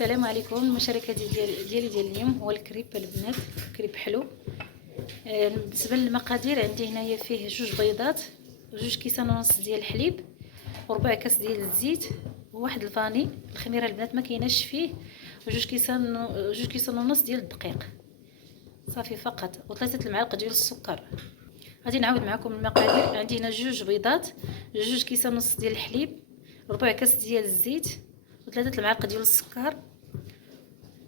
السلام عليكم. المشاركه ديال اليوم هو الكريب البنات، كريب حلو. بالنسبه للمقادير عندي هنايا فيه 2 بيضات، 2 كيسان ونص ديال الحليب، وربع كاس ديال الزيت، وواحد الفاني. الخميره البنات ما كايناش فيه، و2 كيسان ونص ديال الدقيق صافي فقط، و3 المعالق ديال السكر. غادي نعاود معكم المقادير. عندي هنا 2 بيضات، 2 كيسان ونص ديال الحليب، ربع كاس ديال الزيت، و3 المعالق ديال السكر،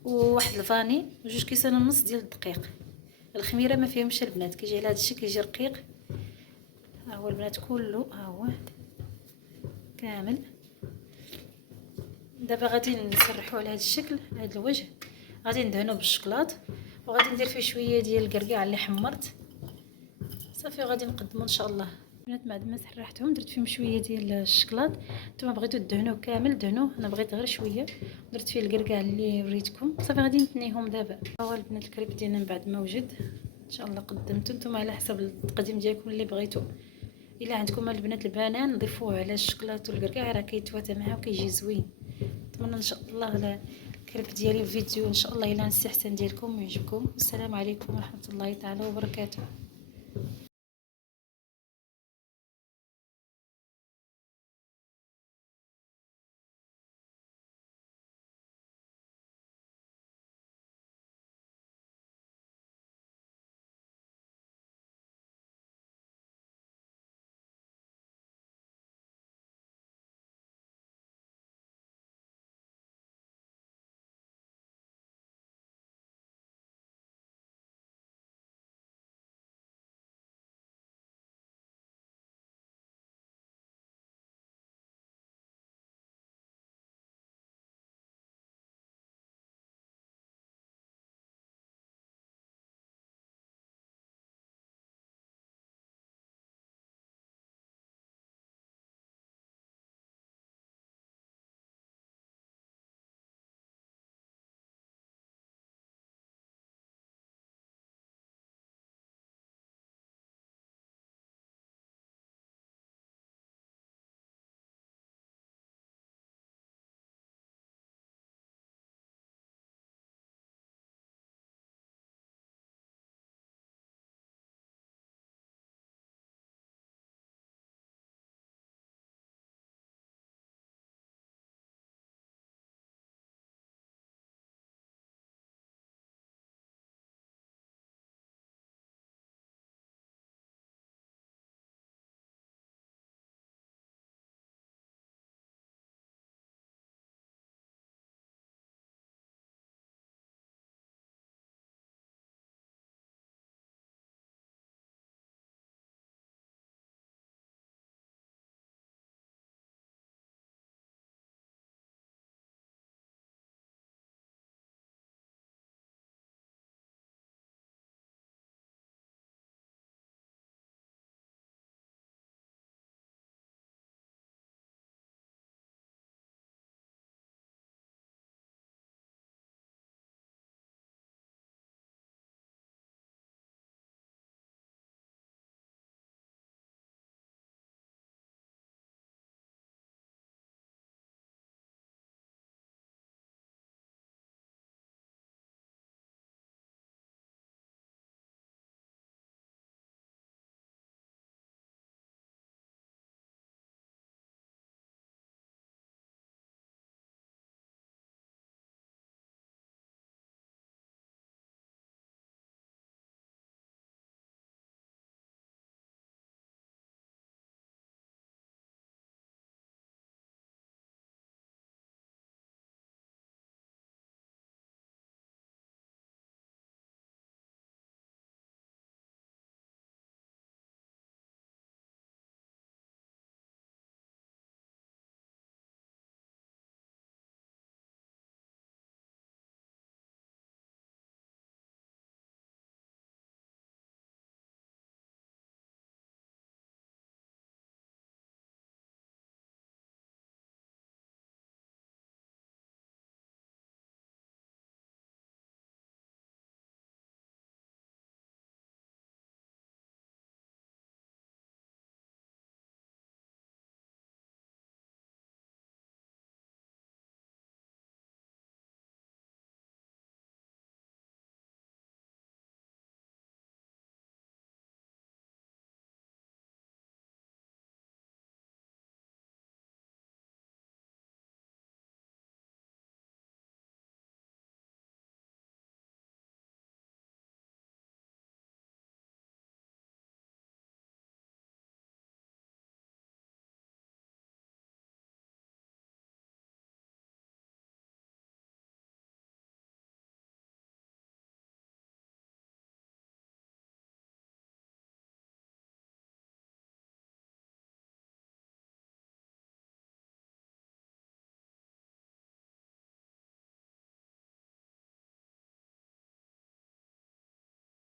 وواحد الفاني، و2 كيسان ونص ديال الدقيق. الخميره ما فيهمش البنات، كيجي على هذا الشكل، كيجي رقيق. ها هو البنات كله، ها هو كامل. دابا غادي نسرحو على هذا الشكل، هذا الوجه. غادي ندهنو بالشكلاط، وغادي ندير فيه شويه ديال الكركاع اللي حمرت صافي، وغادي نقدمو ان شاء الله. البنات بعد ما سرحتهم درت فيهم شويه ديال الشكلاط. نتوما بغيتو دهنوه كامل دهنوه، انا بغيت غير شويه، درت فيه الكركاع اللي وريتكم صافي. غادي نتنيهم دابا. ها هو البنات الكريب ديالنا من بعد ما وجد، ان شاء الله قدمته. نتوما على حسب التقديم ديالكم اللي بغيتو. الا عندكم البنات البنان ضيفوه على الشكلاط والكركاع، راه كيتواتى معاه وكيجي زوين. نتمنى ان شاء الله الكريب ديالي الفيديو ان شاء الله الا نستحسن ديالكم ويعجبكم. السلام عليكم ورحمه الله تعالى وبركاته.